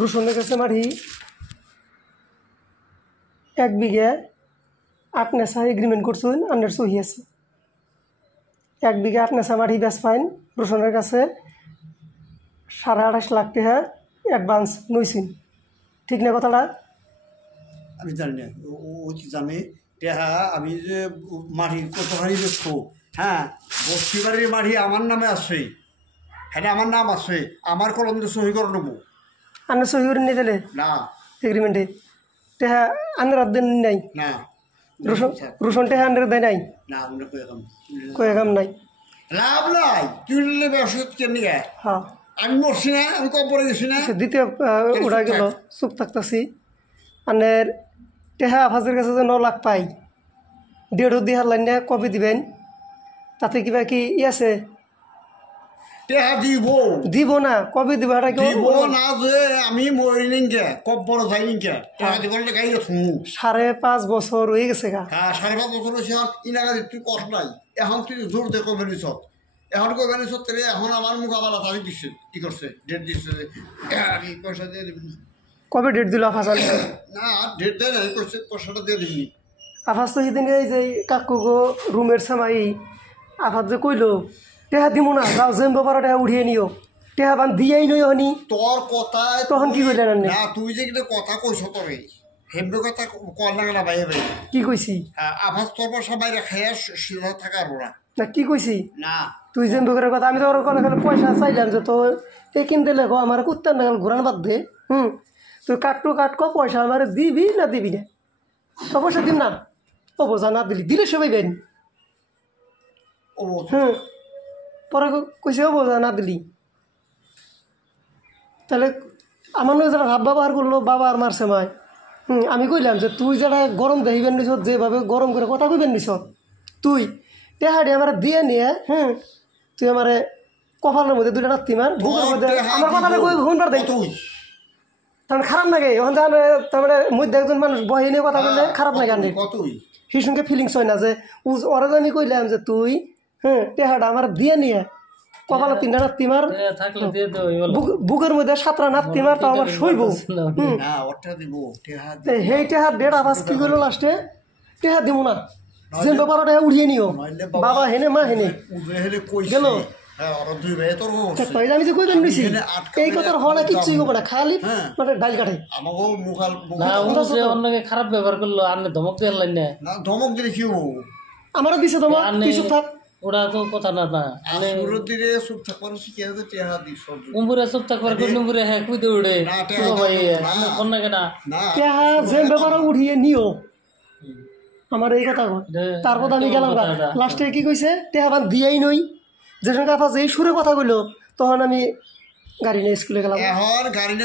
রুশনের কাছে মাটি 1 বিঘা 8 নেশা এগ্রিমেন্ট করছেন আন্ডার সহি আছে 1 বিঘা 8 নেশা মাটি বেচ পাইন রুশনের কাছে 28.5 লাখ টাকা অ্যাডভান্স নইছেন ঠিক না কথাটা আমি জানি না ও কি জানে টেহা আমি যে মাটি কত হারি বেচবো হ্যাঁ বস্তি বাড়ির মাটি আমার নামে আছে হ্যাঁ আমার নাম আছে আমার কলম দিয়ে সহি করে নেবো আন্ডার সহি করে নিয়ে দিলে না এগ্রিমেন্টে টেহা আন্ডার দেন নাই না রুশন টেহা আন্ডার দেয় নাই না আমরা কয়ে কাম নাই লাভ নাই তুই ব্যবসা কেন হ্যাঁ আমি মরছি না আমি কম পড়ে গেছি না দ্বিতীয় উড়া গেল চুপ থাকতেছি আনের টেহা আফাজের কাছে যে 9 লাখ পাই 1.5 দিহার লাইনে কবে দিবেন তাতে কিবা কি আছে টেহা দিব না কবে দিব এটা কি দিব না যে আমি মরি নিকে কব বড় যাই নিকে টেহা দিব না গাই থু 5.5 বছর হয়ে গেছে গা হ্যাঁ 5.5 বছর হয়েছে ইনাগাদি তুই কষ্ট নাই এখন তুই জোর দে কবে নিছ এখন কবে নিছ তেরে এখন আমার মোকাবেলা তারিখ দিচ্ছে কি করছে ডেট দিচ্ছে আমি পয়সা দিয়ে দিবি কবে ডেট দিল আফাজ না ডেট দেয় না করছে পয়সাটা দিয়ে দিবি আফাজ তো সেদিন এই যে কাকু গো রুমের সামাই আফাজ যে কইলো টেহা দিব না যাও জেম বাবার টেহা উঠিয়ে নিও টেহা বান দিয়েই নই হনি তোর কথায় তখন কি কইলেন আপনি না তুই যে কিনা কথা কইছ তোরে হেমবে কথা কল লাগে না ভাই ভাই কি কইছি আভাস তোর পয়সা বাইরে খাইয়া সিধা থাকার ওরা না কি কইছি না তুই জেম বাবার কথা আমি তো ওর কোনো পয়সা চাইলাম যে তো এই কিনতে লেখো আমার কুত্তার নাগাল ঘুরান বাদ দে তুই কাটকো পয়সা আমার দিবি না দিবি না তো পয়সা দিম না ও বোঝা না দিলে সবাই বেন ও পরে কইছে ও বোঝা না দিলি তাহলে আমার নয় যারা রাব ব্যবহার করলো বাবা আর মারছে মায় আমি কইলাম যে তুই যারা গরম দেখিবেন নিছ যেভাবে গরম করে কথা কইবেন নিছ তুই টেহাড়ি আমার দিয়ে নিয়ে তুই আমার কপালের মধ্যে 2টা রাত্রি মার বুকের মধ্যে আমার কথাটা কই ঘুমবার দেখ তুই তার খারাপ লাগে ওখান তার মানে মধ্যে একজন মানুষ বহে নিয়ে কথা বললে খারাপ লাগে আনলে সেই সঙ্গে ফিলিংস হয় না যে ওরা যে আমি কইলাম যে তুই টেহাটা আমার দিয়ে নিয়ে কপালে 3টা রাত্রি মার বুকের মধ্যে 7টা রাত্রি মার তাও আমার শৈব সেই টেহার ডেট আবাস কি করলো লাস্টে টেহা দিব না যে ব্যাপারটা উড়িয়ে নিও বাবা হেনে মা হেনে গেল আমি যে কইবেন নিছি এই কথার হওয়া কিচ্ছুই হবে না খালি মানে ডাল কাটে অন্যকে খারাপ ব্যবহার করলো আপনি ধমক দিয়ে না ধমক দিলে কি হবো আমারও দিছে ধমক কিছু থাক ওরা তো কথা না না চুপ থাকবার উম্বুরে চুপ থাকবার উম্বুরে হ্যাঁ কুই দৌড়ে টেহা যে ব্যাপার উঠিয়ে নিও আমার এই কথা তারপর আমি গেলাম লাস্টে কি কইছে টেহা বান দিয়াই নই যেখানে আফাজ এই সুরে কথা কইলো তখন আমি গাড়ি নিয়ে স্কুলে গেলাম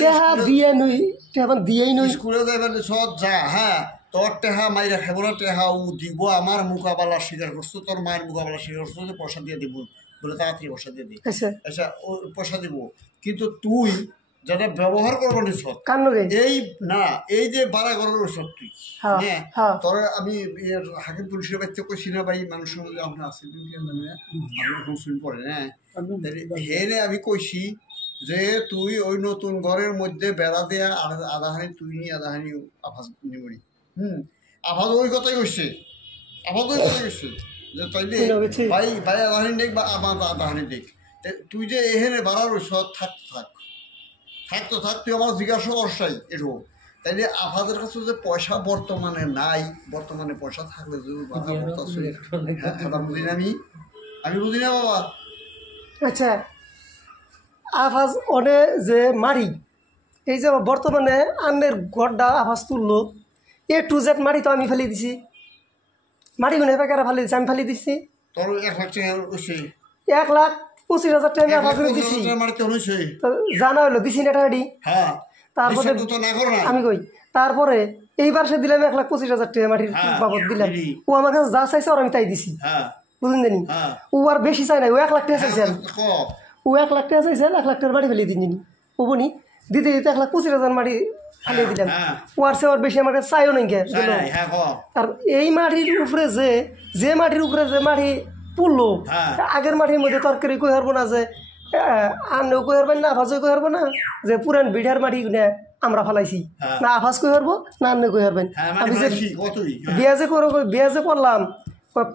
টেহা দিয়ে নই টেহা বান দিয়াই নই স্কুলে যাইবার সব যা হ্যাঁ তোর টেহা মাইরা খাবো না টেহা ও দিব আমার মোকাবেলা স্বীকার করছো তোর মায়ের মোকাবেলা স্বীকার করছো যে পয়সা দিয়ে দিব বলে তাড়াতাড়ি পয়সা দিয়ে দিই আচ্ছা ও পয়সা দিব কিন্তু তুই যেটা ব্যবহার করবো নিস এই না এই যে বাড়া করার ওষুধ তুই হ্যাঁ তোর আমি হাকিম পুলিশের বাড়িতে কইছি না ভাই মানুষের মধ্যে আমরা আছি শুন পড়ে হ্যাঁ হেনে আমি কইছি যে তুই ওই নতুন ঘরের মধ্যে বেড়া দেয়া আধাহানি তুই নি আধাহানি আভাস নিবি আভাস ওই কথাই কইছে আভাস ওই কথাই কইছে যে তাইলে ভাই ভাই আধাহানি দেখ বা আমার আধাহানি দেখ তুই যে এখানে বাড়ার ওষুধ থাকতো তুই আমার জিজ্ঞাসা করছাই এরকম তাইলে আফাদের কাছে যে পয়সা বর্তমানে নাই বর্তমানে পয়সা থাকলে বুঝি না আমি বুঝি না বাবা আচ্ছা আফাজ অনে যে মারি এই যে বর্তমানে আন্নের ঘরটা আফাজ তুললো A to Z মারি তো আমি ফেলে দিছি মারি গুনে পেকারা ফেলে দিছি আমি ফেলে দিছি তোর 1 লাখ টাকা 1,25,000 টাকা আফাজ দিছি জানা হলো দিছি না টাকাটি হ্যাঁ তারপরে আমি কই তারপরে এইবার সে দিলাম 1,25,000 টাকা মাটির বাবদ দিলাম ও আমার কাছে যা চাইছে আর আমি তাই দিছি বুঝলেন জানি ও আর বেশি চাই না ও 1 লাখ টাকা চাইছেন ও 1 লাখ টাকা চাইছেন 1 লাখ টাকার বাড়ি ফেলে দিন জানি ও বনি দিতে দিতে 1,25,000 মাটি ফেলে দিলাম ও আর সে আর বেশি আমার কাছে চাইও নাই আর এই মাটির উপরে যে মাটির উপরে যে মাটি পুড়লো আগের মাটির মধ্যে তরকারি কই হারবো না যে আন্নেও কই হারবেন না আফাজও কই হারবো না যে পুরান বিড়ার মাটি নে আমরা ফালাইছি না আফাজ কই হারবো না আন্নে কই হারবেন আমি যে বিয়া যে করলাম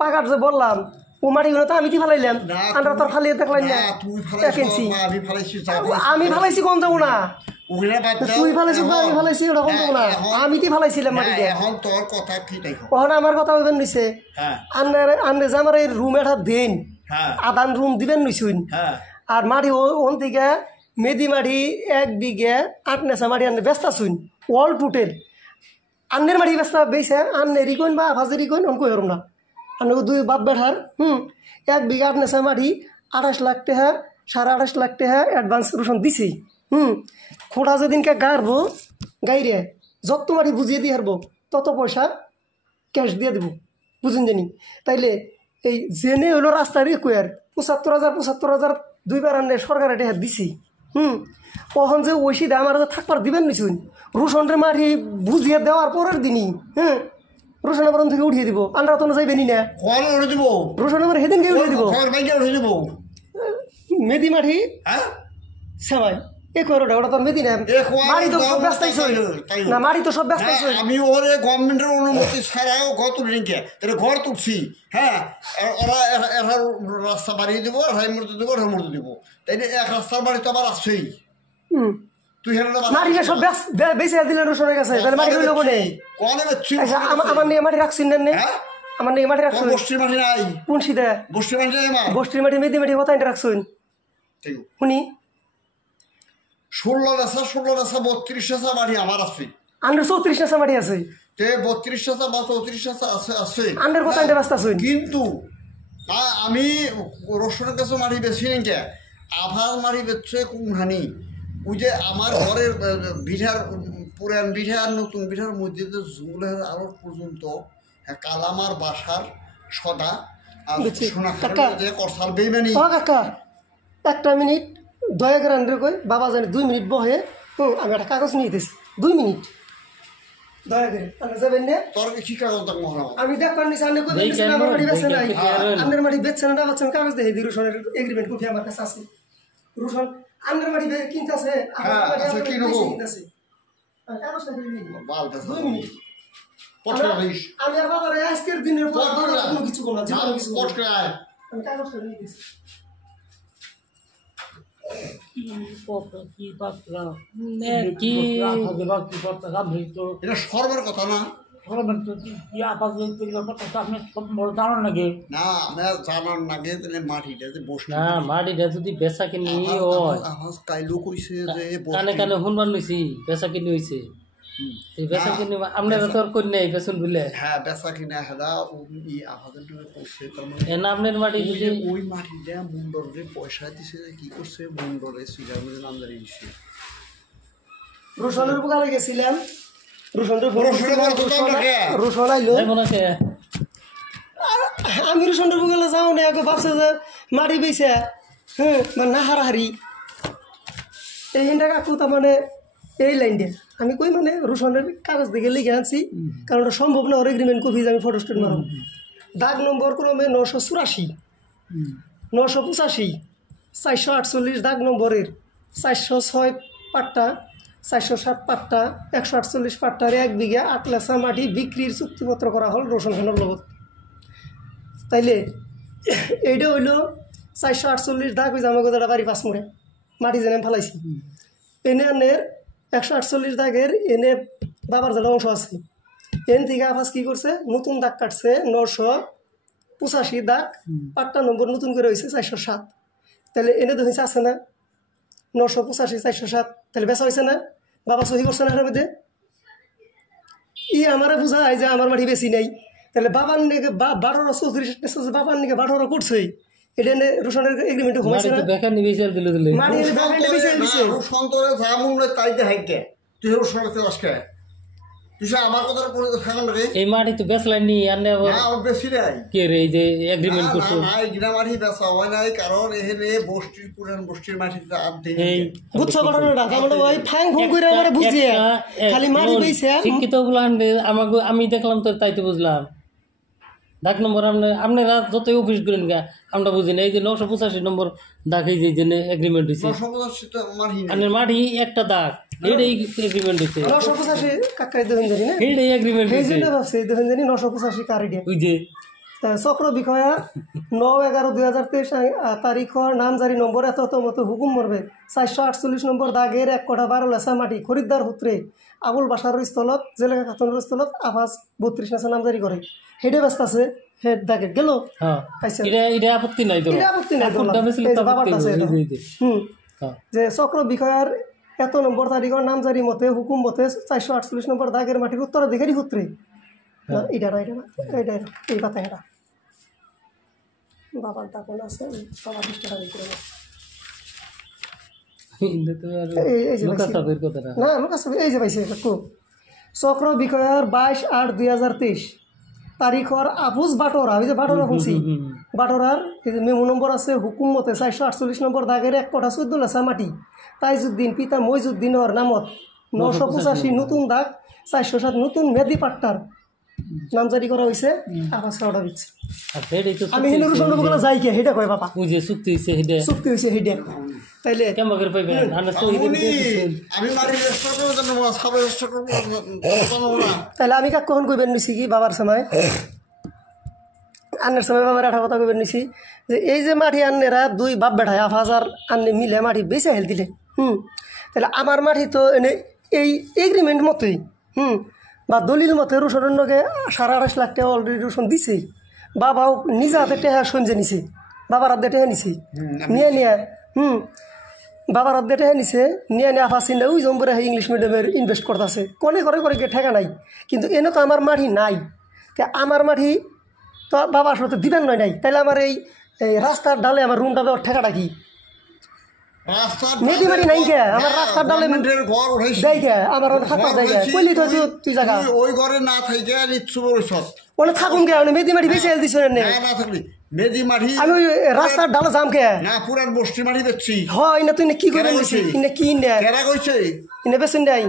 পাকার যে বললাম ও মাটিগুলো তো আমি কি ফালাইলাম আমরা তো ফালিয়ে দেখলাম না আমি ফালাইছি কোন যাবো না তুই ফালাইছি আমি ফালাইছি ওটা কোন যাবো না আমি কি ফালাইছিলাম মাটিতে ওখানে আমার কথা বলবেন নিছে আন্নে যে আমার এই রুম একটা দেন আদান রুম দিবেন নিছুন আর মাটি ওন থেকে মেদি মাটি 1 বিঘে 8 নেশা মাটি আনলে ব্যস্ত শুন অল টোটেল আন্নের মাটি ব্যস্ত বেছে আন্নেরই কইন বা আফাজেরই কইন অন কই হরম না আন্নে 2 বাপ বেঠার 1 বিঘা 8 নেশা মাটি 28 লাখ টাকা 28.5 লাখ টাকা অ্যাডভান্স রোশন দিছি খোঁড়া যেদিনকে গাড়বো গাইরে যত মাটি বুঝিয়ে দিয়ে হারবো তত পয়সা ক্যাশ দিয়ে দেবো বুঝুন জানি তাইলে এই জেনে হলো রাস্তার কয়ার 75,000 2বার আনলে সরকার এটা দিছি কখন যে ওই সিধা আমার থাকবার দিবেন নিছুন রোশনের মাটি বুঝিয়ে দেওয়ার পরের দিনই রোশনের বরণ থেকে উঠিয়ে দিব আমরা তো যাইবেনি না রোশনের পরে সেদিনকে উঠিয়ে দিব মেদি মাটি সেবাই আমি ওরে গভর্নমেন্টের অনুমতি ছাড়াও ঘর তুলি ঘর তুলছি হ্যাঁ ওরা রাস্তা বাড়িয়ে দিব মূর্তি দিব মূর্তি দিব তাই এক রাস্তার বাড়ি তো আবার আসছেই তুই সব বেঁচে দিলেন রোশনের কাছে আমার নিয়ে মাটি রাখছেন না আমার নিয়ে মাটি রাখছেন বস্তির মাটি নাই কোন সিধা বস্তির মাটি মেদি মাটি কথা রাখছেন শুনি 16 রাস্তা 32 রাস্তা মাটি আমার আছে আন্ডার 34 রাস্তা মাটি আছে 32 রাস্তা বা 34 রাস্তা আছে আন্ডার কত রাস্তা আছে কিন্তু আমি রোশনের কাছে মাটি বেশি নাকি আভার মাটি বেচছে কোনখানি ওই যে আমার ঘরের বিঘার পুরান বিঘা আর নতুন বিঘার মধ্যে যে জুলের আরো পর্যন্ত কালামার বাসার সদা সোনা করসাল বেইমানি কাকা একটা মিনিট দয়া করে আন্ডার কই বাবা জানি 2 মিনিট বহে আমি একটা কাগজ নিয়ে দিয়েছি 2 মিনিট দয়া করে আপনি যাবেন না তোর কি কাগজ দেখ আমি দেখবার নিছি আন্নে কই বেচছেন আমার মাটি বেচছেন না আন্ডার মাটি বেচছেন না বাচ্চান কাগজ দেই দি রোশনের এগ্রিমেন্ট কপি আমার কাছে আছে রোশন আন্ডার মাটি কিনতাছে আচ্ছা কি নেব কাগজটা দিয়ে নিব বাল 2 মিনিট পটকাইস আমি আর বাবার আজকের দিনের পর কোনো কিছু কোনা জীবন কিছু পটকাই আমি কাগজটা নিয়ে দিছি এটা সর্বের কথা না জানার নাগে মাটিটা যে বসে না মাটিটা যদি বেচা কিনি হয় কাইলো কইছে যে কানে কানে শুনবার লইছি বেচা কিনি হইছে বেচা কিনি আমরা তো আর করি নাই বেচুন বলে হ্যাঁ বেচা কিনা হেদা ই আহাদের করছে তার মানে এ নামের মাটি যদি ওই মাটিটা মুন্ডরে পয়সা দিছে কি করছে মুন্ডরে সিগারেটের আমদানি দিছে রোশনের বুকালে গেছিলাম রোশন আইলো আমি রোশনের বুকালে যাও না আগে ভাবছে যে মাটি বেছে মানে না হারাহারি এই হিন্দা কাকু তার মানে এই লাইনটা আমি কই মানে রোশনের কাগজ দেখে লিখে আনছি কারণ ওটা সম্ভব না ওর এগ্রিমেন্ট কপি আমি ফটোস্টেট মারব দাগ নম্বর ক্রমে 984 985 448 দাগ নম্বরের 406 পাট্টা 407 পাট্টা 148 পাট্টার 1 বিঘা 8 লেসা মাটি বিক্রির চুক্তিপত্র করা হল রোশন খানের লগত তাইলে এইটা হইল 448 দাগ হয়েছে আমাকে যেটা বাড়ি 5 মোড়ে মাটি যেন ফেলাইছি এনে আনের 148 দাগের এনে বাবার যেটা অংশ আছে এন থেকে আফাস কি করছে নতুন দাগ কাটছে 985 দাগ পাট্টা নম্বর নতুন করে হয়েছে 407 তাহলে এনে তো হয়েছে আছে না 985 407 তাহলে বেচা হয়েছে না বাবা সহি করছে না এর মধ্যে ই আমারে বুঝায় যে আমার মাটি বেশি নাই তাহলে বাবার নিকে 1234 বাবার নিকে 12 করছে এটা নে রোশনের এগ্রিমেন্ট ঘুমাইছে না বেকার নিবিচার দিল মাটি বেকার নিবিচার দিছে রোশনতরে জামুন না তাইতে হাইতে তুই রোশনের তে আসকে তুই আমার কথা বলে ফেলাম রে এই মাটি তো বেচলাই নি আনে না আর বেশি নাই কে রে এই যে এগ্রিমেন্ট করছো না এই গ্রাম মাটি বেচা হয় নাই কারণ এখানে বস্তির পুরান বস্তির মাটিতে আর দেই বুঝছো ঘটনাটা তাহলে ওই ফাং ফুং কইরা আমারে বুঝিয়ে খালি মাটি বেইছে শিক্ষিত গুলো আমাকে আমি দেখলাম তো তাই তো বুঝলাম দাগ নম্বর আপনারা যতই অফিস করেন গা আমরা বুঝি না। এই যে 985 নম্বর দাগ, এই যে এগ্রিমেন্ট হয়েছে আপনার মাটি একটা দাগ, এইটাই এগ্রিমেন্ট হয়েছে। 985 কাকাই দেখেন জানি না, এইটাই এগ্রিমেন্ট এই হয়েছে। জন্য ভাবছি দেখেন জানি 985 কারিডে ওই যে চক্র বিষয়া 9/11/2023 তারিখ নামজারি নম্বর এত মতো হুকুম মরবে 448 নম্বর দাগের 1 কোটা 12 লেসা মাটি খরিদ্দার সূত্রে আবুল বাসার স্থলত জেলেখা খাতুনের স্থলত আফাজ 32 লেসা নামজারি করে হেডে ব্যস্ত আছে হেড দাগে গেল। হ্যাঁ এটা আপত্তি নাই তো, এটা আপত্তি নাই তো বাবাটা আছে যে চক্র বিষয়ার এত নম্বর তারিখের নামজারি মতে হুকুম মতে 448 নম্বর দাগের মাটির উত্তরাধিকারী সূত্রে এটা না এটা এই কথা এটা বাবার ডাকন আছে বাবা 20 টাকা বিক্রি করে না লোক আছে এই যে পাইছে চক্র বিষয়ার 22/8/2023 তারিখর আফুজ বাটোরা, ওই যে বাটোরা শুনছি বাটোরার এই যে মেমো নম্বর আছে হুকুম মতে 448 নম্বর দাগের 1 কোটা 14 লেসা মাটি তাইজুদ্দিন পিতা মইজুদ্দিনের নামত 985 নতুন দাগ 407 নতুন মেদি পাট্টার নামজারি করা হয়েছে। আমি হিন্দু রুশনগুলো যাই কে হেডে কয় বাবা চুক্তি হয়েছে হেডে তাইলে তাহলে আমি কাক কখন কইবেন নিছি কি বাবার সময় আন্নের সময় বাবার একটা কথা কইবেন নিছি যে এই যে মাটি আন্নেরা দুই বাপ বেঠায় আফাজার আন্নে মিলে মাটি বেঁচে হেল দিলে তাহলে আমার মাটি তো এনে এই এগ্রিমেন্ট মতোই বা দলিল মতে রুশনের নগে 28.5 লাখ টাকা অলরেডি রুশন দিছে। বাবাও নিজে হাতে টেহা সঞ্জে নিছে, বাবার হাতে টেহা নিছে নিয়ে বাবার হাতে টেহা নিছে নিয়ে আফা চিন্তা ওই জম্বুরে ইংলিশ মিডিয়ামের ইনভেস্ট করতেছে কনে করে ঠেকা নাই। কিন্তু এনে তো আমার মাটি নাই, আমার মাটি তো বাবার সাথে দিবেন নাই, তাইলে আমার এই রাস্তার ডালে আমার রুমটা দেওয়ার ঠেকাটা কি মেদি মাটি নাই কে আমার রাস্তার ডালে দেয় কে আমার হাতটা দেয় কে কইলি তো তুই জায়গা ওই ঘরে না থাকে আর ইচ্ছু বসত ওনে থাকুন কে আমি মেদি মাটি বেঁচে দিছ না না থাকলি মেদি মাটি আমি রাস্তার ডালে যাম কে না পুরান বস্তি মাটি বেচছি হয় না তুই কি করে নিছিস ইনে কি নে কেরা কইছে ইনে বেচুন নাই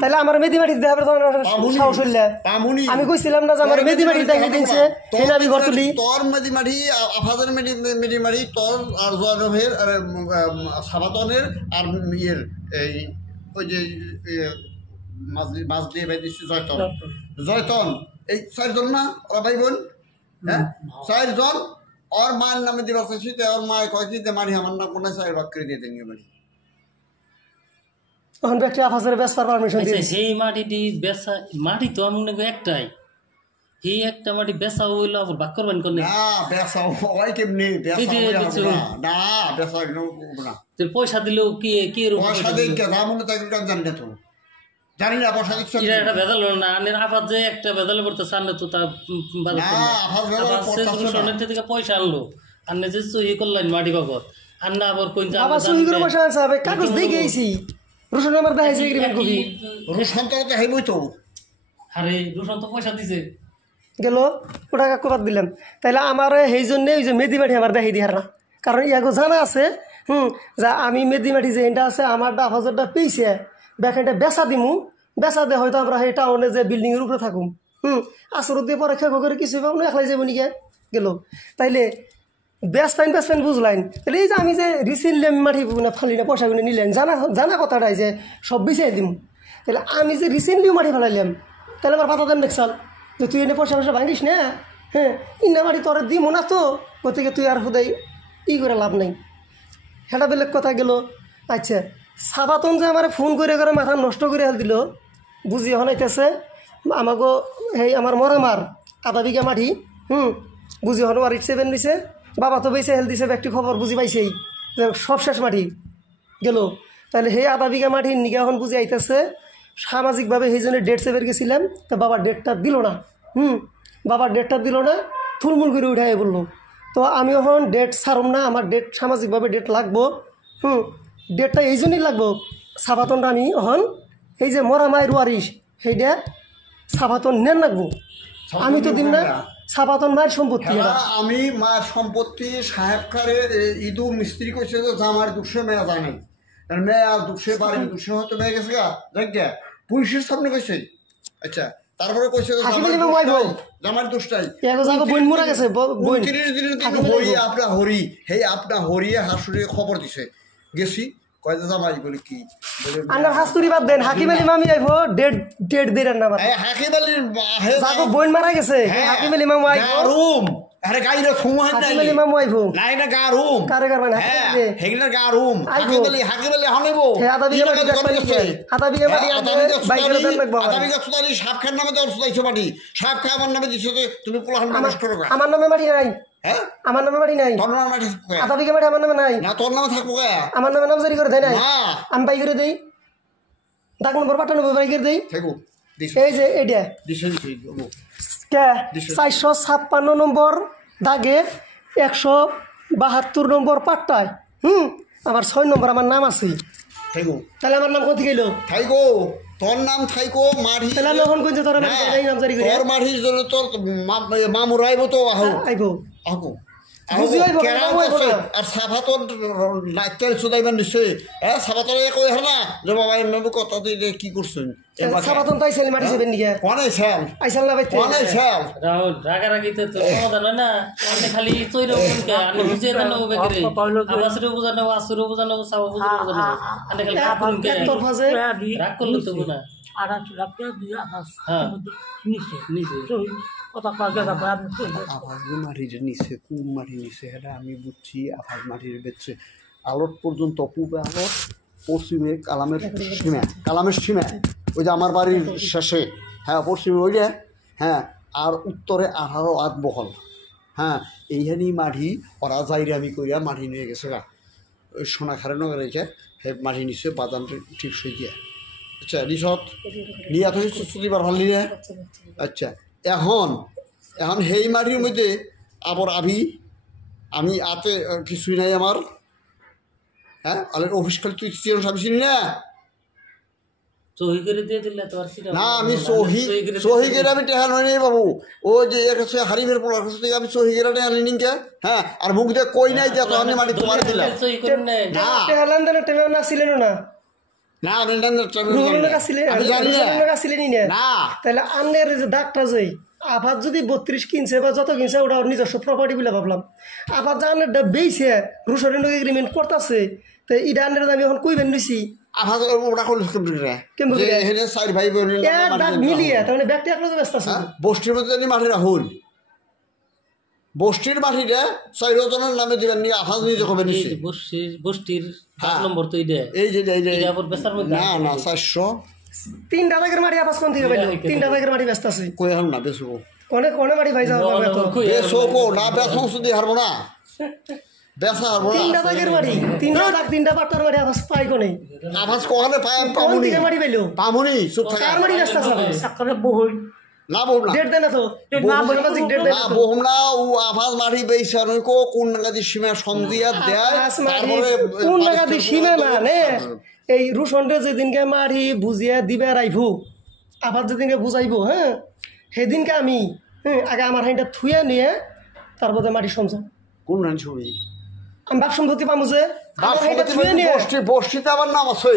তাহলে আমার মেদি মাটি দেখাবে সাহস হইলে আমি কইছিলাম না যে আমার মেদি মাটি দেখে দিনছে এই না আমি ঘর তুলি তোর মেদি মাটি আফাদের মেদি মাটি তোর আর জয়নভের আর সাবাতনের আর ইয়ের এই ওই যে মাছ দিয়ে ভাই দিচ্ছি জয়তন এই 4 জন না ওরা ভাই বোন হ্যাঁ 4 জন ওর মায়ের নামে দিবা চাইছি ওর মায়ের কয় দিতে মারি আমার নাম মনে হয় 4 ভাগ করে দিয়ে দেন বাড়ি তখন ব্যক্তি আফাজের বেচার পারমিশন দিয়েছে। সেই মাটিটি বেচা মাটি তো আমি মনে একটাই, এই একটা মাটি বেচা হইলো আবার ভাগ করবেন কোন না বেচা হয় কেমনি না বেচা না পয়সা দিলেও কি কি পয়সা দেই কে দাম মনে তাই জানি না তো জানি না পয়সা দিচ্ছ এটা একটা বেদাল না আনের আফাজ যে একটা বেদালে পড়তে সামনে তো তা থেকে পয়সা আনলো আন্নে যে সহি করলেন মাটি বাবদ আন্না আবার কোন আবার সহি করে পয়সা আনছে কাগজ দিয়ে গেছি রুশন আমার দেখাইছে এগ্রিমেন্ট কবি রুশন তো দেখাইবই তো আরে রুশন তো পয়সা দিছে গেল ওটা কাকু দিলাম তাইলে আমার সেই জন্যে ওই যে মেদি মাটি আমার দেখাই দিয়ার না কারণ ইয়াগো জানা আছে যা আমি মেদি মাটি যে এটা আছে আমার আফাজরটা পেয়েছে ব্যাখানটা বেচা দিমু বেচা দে হয়তো আমরা সেই টাউনে যে বিল্ডিংয়ের উপরে থাকুম আসর দিয়ে পরে খেয়ে করে কিছু পাবো না একলাই যাবো নিকে গেল তাইলে বেচপাইন বুঝলাইন তাহলে এই যে আমি যে রিসেন্টলি আমি মাটি ফালি না পয়সাগুলো নিলেন জানা কথাটাই যে সব বিচাই দিম তাহলে আমি যে রিসেন্টলিও মাটি ফেলাইলাম তাহলে আমার পাতা দেন দেখছাল যে তুই এনে পয়সা ভাঙিস না হ্যাঁ ইন্না মাটি তোর দিমো না তো গতিকে তুই আর হুদাই ই করে লাভ নাই সেটা বেলেগ কথা গেল। আচ্ছা সাবাতন যে আমার ফোন করে মাথা নষ্ট করে হেল দিল বুঝি হনাইতেছে আমাকে সেই আমার মরামার আধা বিঘা মাটি বুঝি হন আর 7 দিছে বাবা তো বেশি হেল দিছে ব্যক্তি খবর বুঝি পাইছেই যে সব শেষ মাটি গেল তাহলে সেই আধা বিঘা মাটির নিগা এখন বুঝি আইতেছে সামাজিকভাবে সেই জন্য ডেট সেভের গেছিলাম তো বাবার ডেটটা দিল না বাবার ডেটটা দিল না থুলমুল করে উঠাই বললো তো আমি এখন ডেট ছাড়ম না আমার ডেট সামাজিকভাবে ডেট লাগবো ডেটটা এই জন্যই লাগবো সাবাতনটা আমি এখন এই যে মরা মায়ের ওয়ারিস সেইটা সাবাতন নেন লাগবো আমি তো দিন না সাবাতন মায়ের সম্পত্তি আমি মায়ের সম্পত্তি সাহেবকারের ইদু মিস্ত্রি কইছে যে আমার দুঃখে মেয়া যায় নাই মেয়া দুঃখে পারেনি দুঃখে হয়তো মেয়ে গেছে গা দেখ পুলিশের সামনে কইছে। আচ্ছা তারপরে কইছে জামার দোষটাই বোন মরা গেছে বোন 30 দিনের দিন হরি আপনা হরি হে আপনা হরিয়ে হাসুরে খবর দিছে গেছি কয়টা জামাই বলে কি বলে আন্ডার হাসতুরি বাদ দেন হাকিম আলী মামি আইবো ডেট দেন না এই হাকিম আলী হে জাগো বোন মারা গেছে হাকিম আলী মামু আইবো রুম আরে গাইরে থুমা নাই হাকিম আলী মামু আইবো নাই না গারুম কারে করবেন হেগিনার গারুম হাকিম আলী হনেবো হে আদা বিঘা মাটি বাইরে দেন লাগবো আদা বিঘা সুদালি সাপ খান নামে দেন সুদাইছো মাটি সাপ খা আমার নামে দিছো তুমি পোলাহান নষ্ট করবে আমার নামে মাটি নাই হ্যাঁ আমার নামে মাটি নাই তোর নামে মাটি আদা বিঘা মাটি আমার নামে নাই না তোর নামে থাকবো কে আমার নামে নামজারি করে দেয় নাই না আমি বাই করে দেই দাগ নম্বর 95 বাই করে দেই থাকো এই যে এইটা দিছে কে 456 নম্বর দাগে 172 নম্বর পাট্টায় আমার 6 নম্বর আমার নাম আছে থাকো তাহলে আমার নাম কোথায় গেল থাইকো তোর নাম থাইকো মারি তাহলে আমি এখন কইতে তোর নাম জারি করে তোর মারির জন্য তোর মামু রাইবো তো আইবো আহো বুঝি আইবো আর সাফাতর লাইটাল সুদাইবার নিশ্চয় সাফাতর কই হনা যে বাবা মেমু কথা দিয়ে কি করছেন সাবাতন তো আইসাল মাটি যাবেন নিকে কোনে ছাল আইসাল না বাইতে কোনে ছাল রাহুল রাগারাগি তো সমাধান হয় না আপনি খালি চইরা বলকে আমি বুঝিয়ে দেন না ওবে করে আবাসরে বুঝানো আসরে বুঝানো সাবা বুঝানো আপনি খালি আপন কে তোর ফাজে রাগ করলে তো না আড়া চুলাপটা দিয়া হাস নিচে নিচে কথা কাজে রাখা আমি আভাস মাটির নিচে কুম মাটির নিচে এটা আমি বুঝছি আভাস মাটির বেচে আলোট পর্যন্ত পূবে আলোট পশ্চিমে কালামের সীমা ওই যে আমার বাড়ির শেষে হ্যাঁ পশ্চিমে ওই যে হ্যাঁ আর উত্তরে 18 হাত বহল হ্যাঁ এইখানেই মাটি ওরা যাইরে আমি কইরা মাটি নিয়ে গেছে গা ওই সোনাখারে নগরে যে হে মাটি নিচে বাদাম ঠিক সই গিয়া আচ্ছা রিসত নিয়ে এত চুলিবার ভাল নিয়ে আচ্ছা এখন সেই মাটির মধ্যে আবার আমি আতে কিছুই নাই আমার হ্যাঁ আলে অফিস খালি তুই চিরন সাবিস না সহি করে দিয়ে দিলে তো আর না আমি সহি করে আমি টেহা নয় নেই বাবু ও যে এর কাছে হারিফের পোলার কাছে থেকে আমি সহি করে টেহা নিন কে হ্যাঁ আর মুখ দিয়ে কই নাই যে তো আমি মাটি তোমার দিলাম সহি করে না না টেহা লেনদেন টেমে না ছিলেন না না লেনদেন রুহুলের কাছে আমি জানি রুহুলের কাছে ছিলেন না তাহলে আন্নের যে ডাকটা যাই আফাত যদি 32 কিনছে বা যত কিনছে ওটা ওর নিজস্ব প্রপার্টি বলে ভাবলাম আফাত যে আন্নেরটা বেইছে রুশরের লগে এগ্রিমেন্ট করতেছে তো ইটা আন্নের আমি এখন কইবেন নিছি আফাত ওটা করল কেমন যে এখানে চার ভাই বোন ডাক মিলিয়ে তার মানে ব্যক্তি একলা ব্যস্ত আছে বস্তির মধ্যে জানি মাটি রাহুল বস্তির মাটিটা 4 জনের নামে দিবেন নি আফাত নিজে কবে নিছি বস্তির 7 নম্বর তো এইটা এই যে এটা আবার বেচার মধ্যে না না 400 3টা ভাগের মাটি আপাস কোন থেকে পাইলো 3টা ভাগের মাটি ব্যস্ত আছে কই হল না বেসবো কোনে মাটি ভাই যাও তো বেসবো না বেসং সুদি হারবো না বেসা হারবো না 3টা ভাগের মাটি 3টা পাট্টার মাটি আপাস পাই কোনে আফাত কোনে পায় কোন পামুনি থেকে মাটি পাইলো পামুনি চুপ থাকা কার মাটি ব্যস্ত আছে সাকরে বহুল না বল না ডেট দেন না তো না বল ডেট দেন না বহুম না ও আফাস মাটি বেইছে নকো কোন নাগাদি সীমা সমদিয়া দেয় তারপরে কোন নাগাদি সীমা মানে এই রুশনরে যেদিনকে মারি বুঝিয়া দিবে রাইভু আবার যেদিনকে বুঝাইবো হ্যাঁ সেদিনকে আমি আগে আমার হাইটা থুয়া নিয়ে তারপরে মাটি সমঝাম কোন রান ছবি আমি বাপ সম্পত্তি পামু যে আমার হাইটা থুয়া নিয়ে বস্তিতে আবার নাম আছে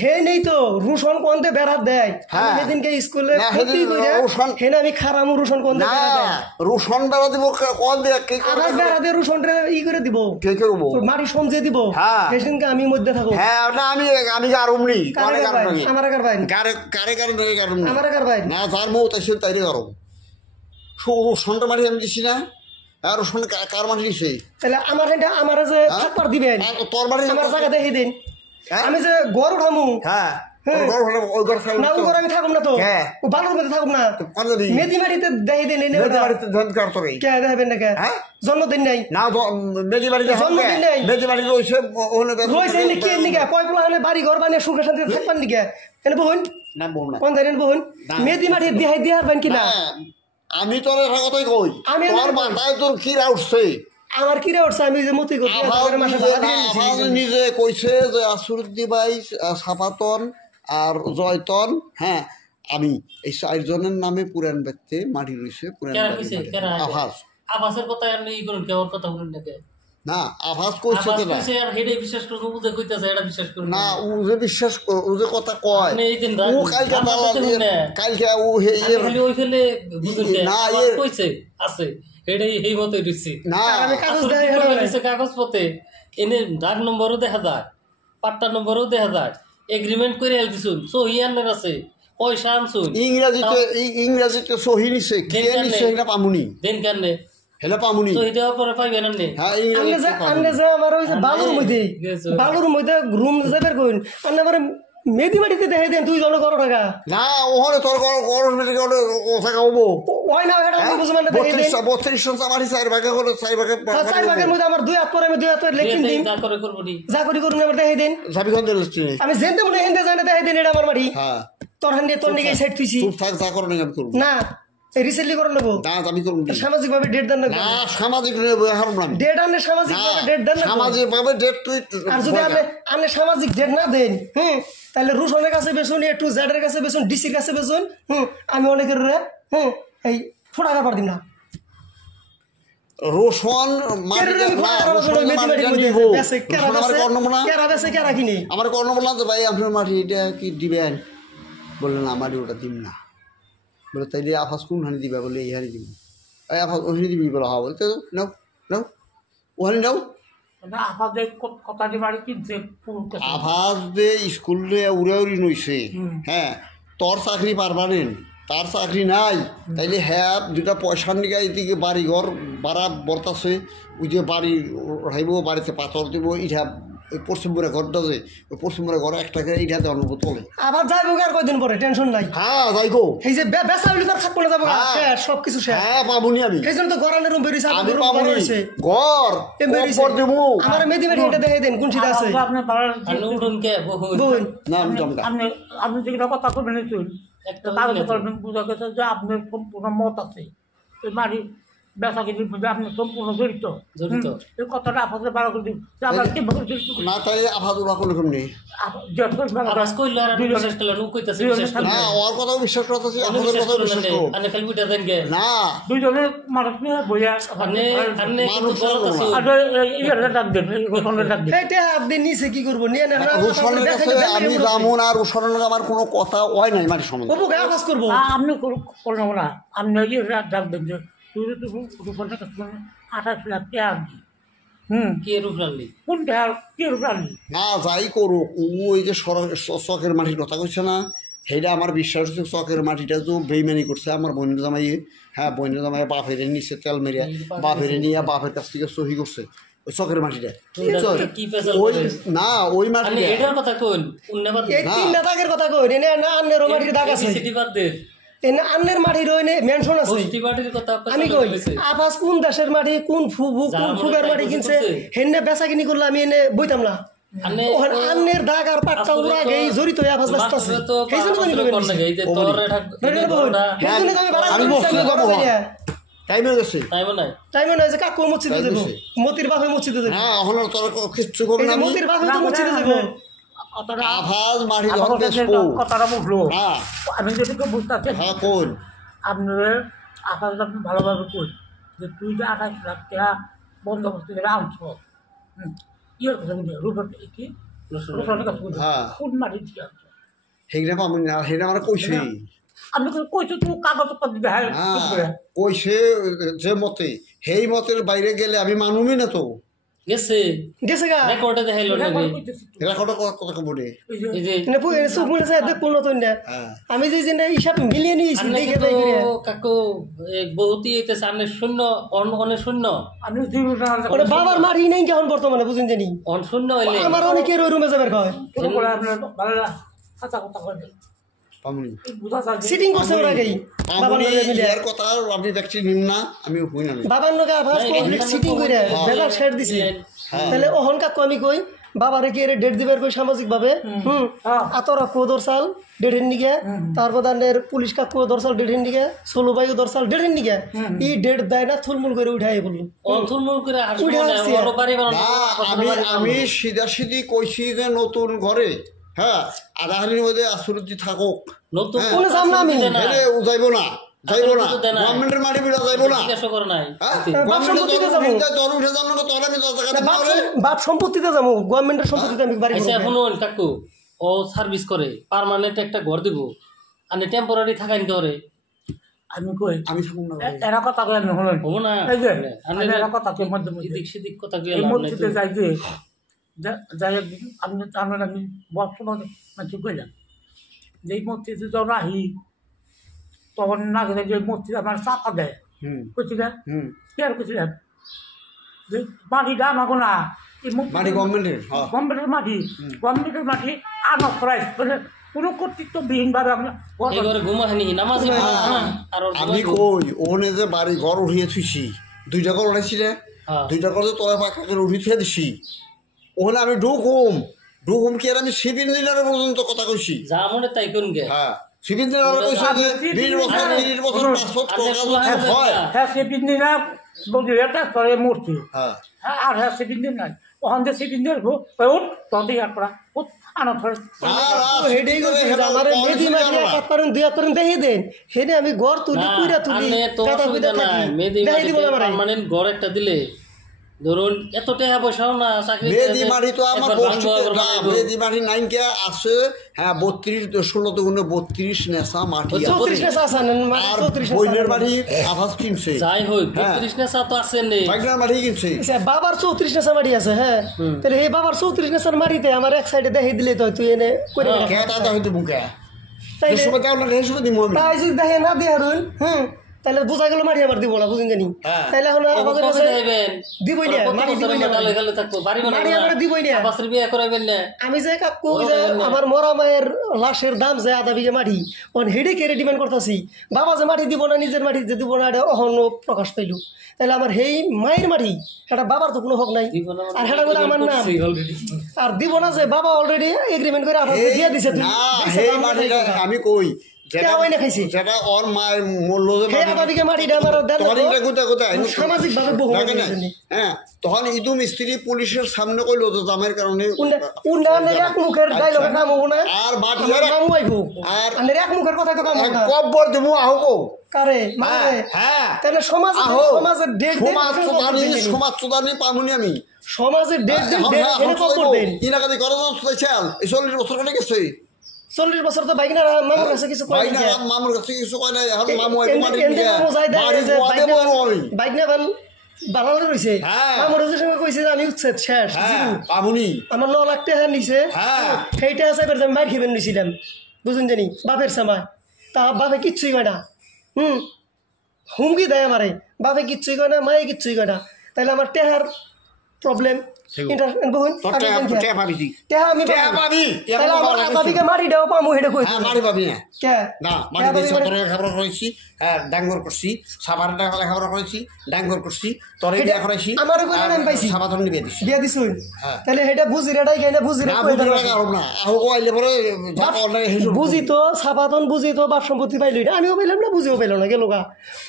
হে নেই তো রুশন কোনতে বেড়াত দেয় আমি সেদিনকে স্কুলে ক্ষতি কইরা হেন আমি খারামু রুশন কোনতে না বেড়াত দেয় রুশন বেড়া দিব কোন দে কি করে আমার বেড়া দিয়ে রুশনরে ই করে দিব কে করব মাটি সমঝে দিব হ্যাঁ। সেদিনকে আমি মধ্যে থাকো হ্যাঁ না আমি গারুম নি কারে কোনে কার গারুম ভাই নি আমার কার ভাই কারে গারুম নি আমার কার ভাই না যার মৌ তাই তাইরে গারুম রুশনটা মাটি আমি দিছি না আর রুশন কার মাটি দিছে তাহলে আমার হেনটা আমারে যে থাকবার দিবেন তোর মাটি আমার জায়গা দেখি দিন আমি যে গড় উঠামু হ্যাঁ ওই ঘর না ও ঘর আমি থাকুম না তো হ্যাঁ। ও বালুর মধ্যে থাকুম না কোন দি মেদি মাটিতে দেখি দিন এনে মেদি বাড়িতে ধান কাটতো রে কে দেখাবেন না কে হ্যাঁ? জন্মদিন নাই না মেদি বাড়িতে জন্মদিন নেই। মেদি বাড়িতে ওইসে ওনে রয়েছে এনে কি নিকে পয়পুলা হানে বাড়ি ঘর বানিয়ে সুখে শান্তি থাকবার নিকে এনে বহুন না বল না কোন জানেন বহুন মেদি মাটি দিহাই দিহারবেন কি না আমি তোর একটা কথাই কই আমি তোর মাথায় তোর কিরা উঠছে আমার কি রে উঠছে আমি যে মতি করছি আফাজ নিজে কইছে যে আসুরুদ্দি ভাই সাফাতন আর জয়তন হ্যাঁ আমি এই 4 জনের নামে পুরান ব্যক্তি মাটি রইছে পুরান কেরা কইছে কেরা আফাজ আবাসের কথা আমি ই করুন কেওর কথা বলুন না কে না আভাস কইছে তো না কইছে আর হেডে বিশ্বাস করব বুঝে কইতাছে এটা বিশ্বাস করব না ও যে বিশ্বাস ও যে কথা কয় আপনি এই দিন ও কালকে তালা দিয়ে কালকে ও হে খালি ওই ফেলে বুঝুন না কইছে আছে এটাই এই মতই দিছি না আমি কাগজ দেখাই কাগজ পথে এনে ডাক নম্বরও দেখা যায় পাট্টা নম্বরও দেখা যায় এগ্রিমেন্ট করে দিছুন সহি আনর আছে পয়সা আনছুন ইংরেজিতে সহি নিছে কে নিছে এটা পামুনি দেন কেনে হেলা পামুনি সহি দেওয়ার পরে পাইবেন না হ্যাঁ আন্নে যে আমার ওই যে বালুর মধ্যে রুম যাবার কইন আন্নে আমার মেদি মাটিতে দেখাই দেন 2 জন করো টাকা না ওখানে তোর গরম মেটে গেলে ও টাকা হবো ওই না এটা বুঝমান না দেখাই দেন 32 জন আমার 4 ভাগে হলো 4 ভাগের মধ্যে আমার 2 হাত পরে আমি 2 হাত লেখিন দিন যা করে করবনি যা করি করুন আমার দেখাই দেন যাবি কোন দিলছি আমি জেনতে মনে হেনতে জানা দেখাই দেন এটা আমার বাড়ি হ্যাঁ তোর হান্ডে তোর নিকে সাইড তুইছি চুপ থাক যা করো না আমি করব না এই রিসেন্টলি করে নেবো না আমি করব সামাজিক ভাবে ডেট দেন না না সামাজিক হারাম না ডেট আনলে সামাজিক ভাবে ডেট দেন না সামাজিক ভাবে ডেট তুই আর যদি আনলে সামাজিক ডেট না দেন তাহলে রুশনের কাছে বেসুন একটু জেডের কাছে বেসুন ডিসির কাছে বেসুন আমি অনেকের এই ফোটা কাপড় দিন না রোশন আমার কর্ণ বললাম তো ভাই আপনার মাটি এটা কি দিবেন বললেন আমার ওটা দিন না বলে তাইলে আফাস কোন হানি দিবা বলে এই হানি দিব এই আফাস ওখানে দিবি বলে হ্যাঁ বলতে নাও নাও ওখানে নাও আভাস দে স্কুলে উড়ে উড়ি নইছে হ্যাঁ তোর চাকরি পারবানেন তার চাকরি নাই তাইলে হ্যাঁ দুটা পয়সার নিকে এদিকে বাড়ি ঘর ভাড়া বর্তাছে ওই যে বাড়ি রাইব বাড়িতে পাথর দিব ইটা ওই পশ্চিমপুরে ঘরটা যে ওই পশ্চিমপুরে ঘর একটা করে ইটা দেওয়ার মতো তোলে আবার যাইবো আর কয়দিন পরে টেনশন নাই হ্যাঁ যাইগো এই যে বেসা হইলে তার থাকবো না যাবো সবকিছু শেষ হ্যাঁ পাবনি আমি এই জন্য তো গরানের রুম বেরিয়েছে আমি পাবনি ঘর কপর দেবো আমার মেদি মেদি এটা দেখাই দেন কোন সিটা আছে আপনি যেটা কথা করবেন একটা কাগজে করবেন বোঝা গেছে যে আপনার সম্পূর্ণ মত আছে ওই বাড়ি বেচা কিনির মধ্যে আপনি সম্পূর্ণ জড়িত এই কথাটা আপনাদের বারো করে দিন না তাই আফাদ উড়া করলে কেমনি ওর কথাও বিশ্বাস করতেছি আপনাদের কথাও বিশ্বাস করো না দুইজনের মানুষ নিয়ে বইয়া ডাক দেন ডাক দেন আপনি নিচে কি করবো নিয়ে রোশনের কাছে আমি যাবো না রোশনের আমার কোনো কথা হয় নাই মাটির সম্বন্ধে আওয়াজ করবো আপনি করলাম না আপনি ডাক দেন যে তুই তো রূপনের কাছে 28 লাখ টাকা আনবি কে রূপ রাখলি কোনটা কে রূপ রাখলি না যাই করুক ওই যে চকের মাটির কথা কইছে না সেইটা আমার বিশ্বাস হচ্ছে চকের মাটিটা যে বেইমানি করছে আমার বইনের জামাই হ্যাঁ বইনের জামাই বাপের নিচে তেল মেরিয়া বাপের নিয়ে বাপের কাছ থেকে সহি করছে ওই চকের মাটিটা ওই না ওই মাটি এটার কথা কইন তিনটা দাগের কথা কইন এনে না আন্নের মাটির দাগ আছে এনে আন্নের মাটির ওইনে মেনশন আছে আমি কই আবাস কোন দেশের মাটি কোন ফুগার মাটি কিনছে হেনে বেচা কিনি করলে আমি এনে বইতাম না আন্নের দাগ আর পাট্টা উড়া গেই জড়িত হয়ে আবাস ব্যস্ত আছে এই জন্য আমি কইবেন আমি মসজিদে যাব টাইমে গেছে টাইমে নাই যে কাকু মসজিদে যাব মতির বাপে মসজিদে যাব হ্যাঁ এখন তোর কিচ্ছু করব না মতির বাপে তো মসজিদে যাব আভাস মারি ধরতে কথাটা বুঝলো আমি যেটুকু বুঝতে হ্যাঁ কোন আপনার আকাশ আপনি ভালোভাবে কই যে তুই যে 28 লাখ টাকা বন্দোবস্ত করে আনছো ইয়ের কথা বলি রূপের কি রূপের কথা বলি কোন মাটি দিয়ে আনছো হেগরা পাবেন না হেগরা আমরা কইছি আপনি কইছো তো কাগজপত্র দিবে কইছে যে মতে সেই মতের বাইরে গেলে আমি মানুমই না তো গেছে গেছে গা রেকর্ডে দেখাইলো না রেকর্ড কথা বলে এই যে না পুরো সব মনে আছে দেখ কোন তো না আমি যে জিনা হিসাব মিলিয়ে নিয়েছি দেখে দেখে কাকু এক বহুতই এটা সামনে শূন্য অনে শূন্য আমি জিরো না ওরে বাবার মারি নাই কেমন বর্তমানে বুঝেন জানি অন শূন্য হইলে আমার অনেকের ওই রুমে যাবার কয় বলে আপনার ভালো কথা কথা কই পামনি সিটিং করছে ওরা গই বাবার লগে মিলে এর কথা আপনি দেখছি নিম না আমি হই না বাবার লগে আভাস পাবলিক সিটিং কইরা বেলা শেয়ার দিছি তাহলে ওহন কাকু আমি কই বাবারে কি এর ডেট দিবার কই সামাজিক ভাবে আতরা কো দরসাল ডেটের নিগে তারপর দানের পুলিশ কাকু দরসাল ডেটের নিগে সোলো ভাইও দরসাল ডেটের নিগে ই ডেট দেয় না থুলমুল করে উঠাই বলল থুলমুল করে আসবে না ওর বাড়ি বানানো আমি সিধা সিধি কইছি যে নতুন ঘরে হ্যাঁ আধাহানির মধ্যে আসুরতি থাকুক নতুন কোন জাম না আমি হেলে উজাইব না যাইবো না গভর্নমেন্টের মাটি বিড়া যাইবো না জিজ্ঞাসা করে নাই বাপ সম্পত্তিতে যাবো গভর্নমেন্টের সম্পত্তিতে আমি বাড়ি আচ্ছা এখন কাকু ও সার্ভিস করে পার্মানেন্ট একটা ঘর দিব আর টেম্পোরারি থাকা নিতে পারে আমি কই আমি এরা কথা কই আমি হলেন হবো না এই যে এরা কথা কই মধ্যে এদিক সেদিক কথা কই এই মধ্যে যাই যে যাই আপনি জানেন আমি বর্তমানে মানে কইলাম যে এই মধ্যে যখন আহি তখন না গেলে যে মূর্তি আমার চাপা দেয় কইছিলেন কি আর কইছিলেন যে মাটিটা আমাকে না মাটি গভর্নমেন্টের মাটি আনক প্রাইস মানে কোনো কর্তৃত্ববিহীনভাবে আমি কই ওনে যে বাড়ি ঘর উঠিয়ে থুইছি 2টা ঘর উঠাইছি রে 2টা ঘর যে তোরা পাকা করে উঠি থুয়ে দিছি ওখানে আমি ঢুকুম কি আর আমি সিভিল ইঞ্জিনিয়ার পর্যন্ত কথা কইছি যা মনে তাই কোন গে হ্যাঁ সিভিল ইঞ্জিনিয়ার কইছে যে 20 বছর হয় হ্যাঁ সিভিল ইঞ্জিনিয়ার বলি এটা করে মূর্তি হ্যাঁ আর হ্যাঁ সিভিল ইঞ্জিনিয়ার ওখান থেকে সিভিল ইঞ্জিনিয়ার উঠ তন্দি আর পড়া আমি ঘর তুলি ঘর একটা দিলে ধরুন এত টাকা পয়সাও না মেহেদি মাটি তো আমার মেহেদি মাটি নাইনকে আছে হ্যাঁ 32 গুণে 32 নেশা মাটি আর বইনের মাটি আভাস কিনছে যাই হোক 32 নেশা তো আছে নেই বাইনার মাটি কিনছে বাবার 34 নেশা মাটি আছে হ্যাঁ তাহলে এই বাবার 34 নেশার মাটিতে আমার এক সাইডে দেখাই দিলে তো তুই এনে করে কেটা হইতে বুকে তাই যদি দেখে না দিয়ে হারুন তাহলে বোঝা গেল মাটি আবার দিব না বুঝুন জানি তাহলে এখন আমাদের কাছে দিবই না মাটি দিবই না মাটি আমরা দিবই না আমি যে কাকু আমার মরা মায়ের লাশের দাম যে 1/2 বিঘা মাটি অন হেডে কেড়ে ডিমান্ড করতেছি বাবা যে মাটি দিব না নিজের মাটি যে দিব না এটা অহন প্রকাশ পাইল তাহলে আমার সেই মায়ের মাটি এটা বাবার তো কোনো হক নাই আর সেটা বলে আমার নাম আর দিব না যে বাবা অলরেডি এগ্রিমেন্ট করে আপনাকে দিয়ে দিছে আমি কই সামাজিক ভাবে হ্যাঁ তখন ইদু মিস্ত্রি পুলিশের সামনে কইলো তো দামের কারণে কব্বর দেব আহো সমাজ চোদানি পামুনি আমি সমাজের ইনাকাদি করে 40 বছর করে গেছে 40 বছর তো বাইক না মামুর কাছে কিছু কয় না মামুর কাছে কিছু কয় না এখন মামু বাইক না বানানো রয়েছে মামুর সঙ্গে কইছে আমি উচ্ছেদ শেষ পাবুনি আমার 9 লাখ টাকা নিছে সেইটা আছে এবার আমি বাইক খেবেন নিছিলাম বুঝুন জানি বাপের সময় তা বাপে কিচ্ছুই কয় না হুমকি দেয় আমারে বাপে কিচ্ছুই কয় না মায়ে কিচ্ছুই কয় না তাহলে আমার টেহার প্রবলেম ডাঙ্গর করছি সাবান লেখাপড়া করেছি ডাঙ্গর করছি তোর সাবাধন বিয়ে দিছি বিয়ে দিছ তাহলে সেটা বুঝি রেটাই কেন বুঝি বুঝি তো সাবাধন বুঝি তো বাপ সম্পত্তি পাইল আমিও পাইলাম না বুঝিও পাইল না গেল গা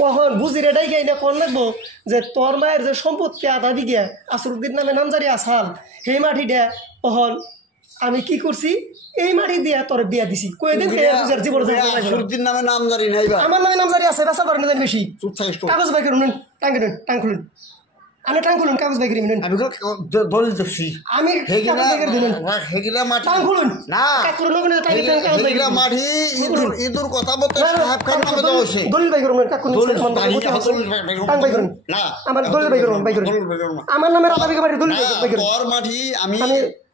কখন বুঝি রেটাই কেন কোন লাগবো যে তোর মায়ের যে সম্পত্তি 1/2 বিঘা আসরুদ্দিন নামে নামজারি আসাল সেই মাটি দেয়া কখন আমি কি করছি এই মাটি দিয়া তোর বিয়া দিছি কয়দিন জীবন নামে নামজারি নাই আমার নামে নামজারি আছে বেচা পারেন জানি বেশি কাগজ বাই করুন টাং খুলুন আমি টাং খুলুন কাগজ বাই করি আমি দলিল দেখছি আমি হেগিলা মাটি টাং খুলুন না হেগিলা মাটি ইদুর কথা বলতে সাহেব খান নামে দেওয়া হয়েছে দলিল বাই করুন কাকুন টাং বাই করুন না আমার দলিল বাই করুন আমার নামে 1/2 বিঘা মাটি দলিল বাই করুন তোর মাটি আমি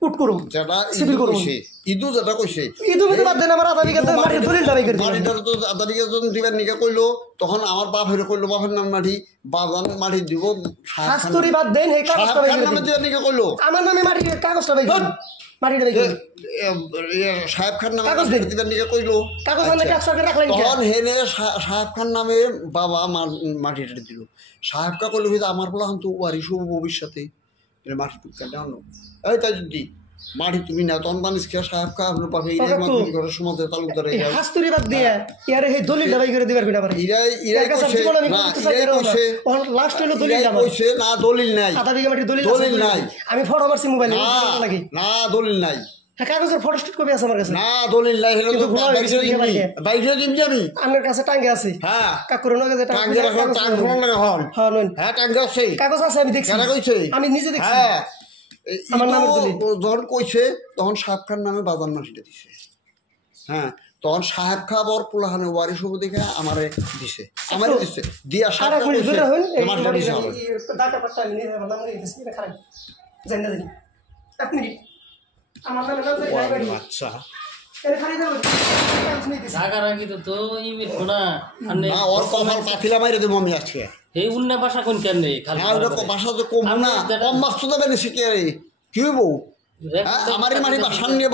পুট করুন যেটা সিভিল করুন ইদু যেটা কইছে ইদু মতে বাদ দেন আমার 1/2 বিঘা মাটি দলিল বাই করি মাটিটা তো 1/2 বিঘা যখন দিবেন নিকা কইলো তখন আমার বাপ হইরে কইলো বাপের নাম মাটি বাবান মাটি দিব শাস্ত্রী বাদ দেন হে কাগজটা বাই নামে দিবেন নিকা কইলো আমার নামে মাটি কাগজটা বাই করুন মাটিটা বাই করুন সাহেব খান নামে দিবেন নিকা কইলো কাগজ আনলে কাগজ করে রাখলেন তখন হেনে সাহেব খান নামে বাবা মাটিটা দিল সাহেব কা কইলো আমার বলা হন তো ওয়ারি শুভ ভবিষ্যতে মাটি টুকা দাও এই তাই যদি মাটি তুমি না তখন মানুষ কে সাহেব কা আপনার পাবে এই মাটি করে সমাজে তালুকদার এই হাস্তুরি বাদ দিয়া ইয়ারে হে দলিল দাবাই করে দিবার বিনা পারে ইরাই কইছে না ইরাই কইছে লাস্ট হলো দলিল দাবাই কইছে না দলিল নাই 1/2 বিঘা মাটি দলিল নাই আমি ফটো মারছি মোবাইলে না দলিল নাই হ্যাঁ কাগজের ফটোস্টেট কপি আছে আমার কাছে না দলিল নাই হলো কিন্তু ভুয়া হয়েছে, লিখে পারি না। বাইরে দিম যাবি আমার কাছে টাঙ্গে আছে হ্যাঁ কাকুর নগে যে টাঙ্গে রাখো টাঙ্গ ফোন লাগা হন হ্যাঁ নন হ্যাঁ টাঙ্গে আছে কাগজ আছে আমি দেখছি কেন কইছে আমি নিজে দেখছি হ্যাঁ আমার নামের দলিল। যখন কইছে তখন সাহেব খান নামে বাজার মাটিটা দিছে হ্যাঁ তখন সাহেব খা বর পোলাহানে ওয়ারি শুভ দেখে আমারে দিছে আমারে দিছে দিয়া আর সাহেব এক মিনিট ধরে হন এই আমার দিছে আমার ডাটা পাট্টা আমি নিয়ে আমার নাম লিখে দিছি এটা খারাপ জানি না জানি এক মিনিট আমার নামে নাম জানি নাই বাড়ি আচ্ছা এটা খালি দাও কাগজ নিয়ে দিছি জাগা রাখি তো ইমিট কোনা আনে না ওর কপাল পাতিলা মাইরে দেব আমি আজকে এই উন্না ভাষা কোন কেন নেই খালি হ্যাঁ ওটা ভাষা তো কম না কম মাছ তো দেবে শিখে রে কি হইব আমার মারি বাসান নিয়ে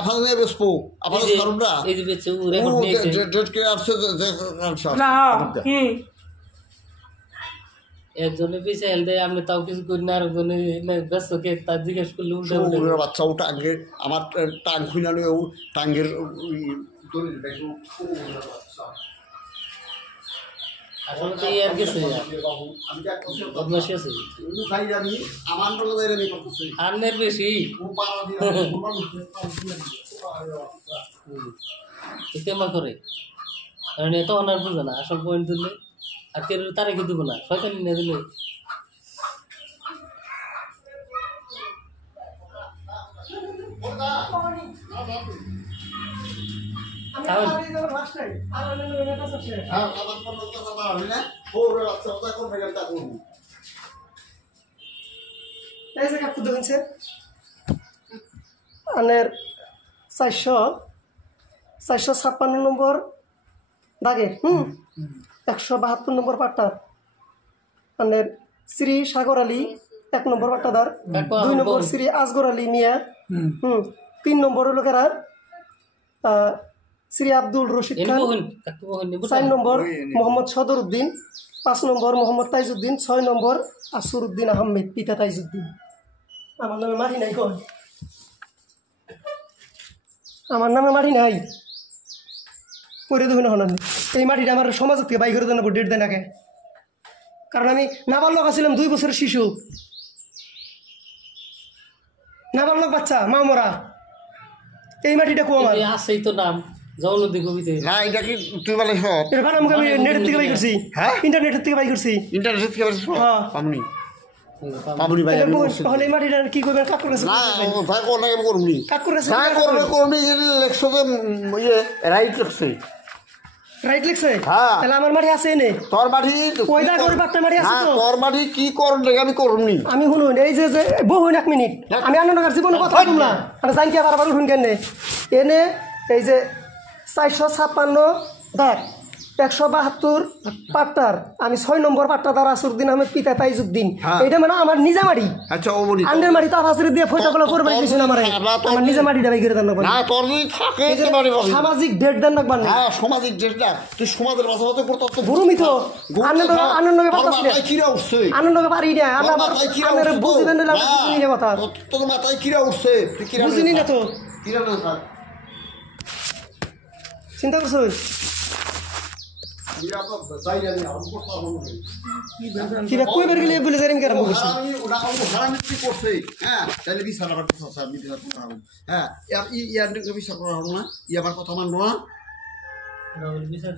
আফাল নিয়ে বসবো আফাল সারুনরা এই যে বেচে রেকর্ড নিয়েছে ডেট কে আসছে না কি একজনে পিছে হেল দেয় আপনি তাও কিছু করি না আরেকজনে ব্যস্ত কে তার জিজ্ঞেস করলে উল্টে উল্টে বাচ্চা ও টাঙ্গে আমার টাং খুইনানো ও টাঙ্গের আসলে তো এই আর গেছে বদমাসি আছে আমার আন্নের বেশি তেমা করে কারণ এত অনার বুঝবে না আসল পয়েন্ট দিলে আর কেউ তারিখে দেবো না শয়তানি নিয়ে দিলে আনের 456 নম্বর দাগে 172 নম্বর পাট্টার আনের শ্রী সাগর আলী 1 নম্বর পাট্টাদার 2 নম্বর শ্রী আসগর আলী মিয়া 3 নম্বর লোকেরা শ্রী আব্দুল রশিদ খান 4 নম্বর মোহাম্মদ সদর উদ্দিন 5 নম্বর মোহাম্মদ তাইজউদ্দিন 6 নম্বর আসর উদ্দিন আহমেদ পিতা তাইজউদ্দিন আমার নামে মাটি নাই কই আমার নামে মাটি নাই করে দেবেন হন এই মাটিটা আমার সমাজ থেকে বাই করে দেন ডেট দেন আগে কারণ আমি নাবালক আছিলাম 2 বছরের শিশু নাবালক বাচ্চা মা মরা এই মাটিটা কো আমার আছেই তো নাম জওলদি কবিতে না এটা কি তুই বলে সব এর বানাম আমি নেট থেকে বাই করছি হ্যাঁ ইন্টারনেট থেকে বাই করছি ইন্টারনেট থেকে হ্যাঁ পামনি পামনি ভাই তাহলে এই মাটিটা কি করবেন কাকুর কাছে না ভাই কোন লাগে করবি কাকুর কাছে না করবে করবি যে লেখছো যে ইয়ে রাইট লেখছে রাইট লিখছে হ্যাঁ তাহলে আমার মাটি আছে এনে তোর বাড়ি কয়দা করে বাট্টা মাটি আছে না তো তোর বাড়ি কি করলে আমি করবনি আমি শুনুন এই যে বহুন 1 মিনিট আমি আনন্দকার জীবনে কথা বললাম না আর জানি কি আবার উঠুন কেন এনে এই যে 456 দাগ 172 পাট্টার আমি 6 নম্বর পাট্টাদার আসুদ্দিন আহমেদ পিতা তাইজউদ্দিন এটা মানে আমার নিজা মাটি আচ্ছা ও বলি আন্ডার মাটি তো ফাসরে দিয়ে ফয়টা বলা করবে কিছু না আমারে আমার নিজা মাটিটা বাই করে দেন না না তোর যদি থাকে তে বাড়ি পাবি সামাজিক ডেট দেন না বান হ্যাঁ সামাজিক ডেটটা তুই সমাজের বাসাতে করতে তো গুরুমি তো আনন্দকে পাতা ছিল মাথায় কিরা উঠছে আনন্দকে পারি না আল্লাহ আমার বুঝিবেন না বুঝিনি না কথা তোর মাথায় কিরা উঠছে তুই কিরা বুঝিনি না তো কিরা না থাক চিন্তা করছো কিবা কইবার গেলে বলে যারিম কেন বলছিস আমি ওটা হারামি কি করছে হ্যাঁ তাহলে বিচার আবার কথা আছে আমি বিচার করব হ্যাঁ ইয়ার বিচার করা হবে না ই আবার কথা মানবো না বিচার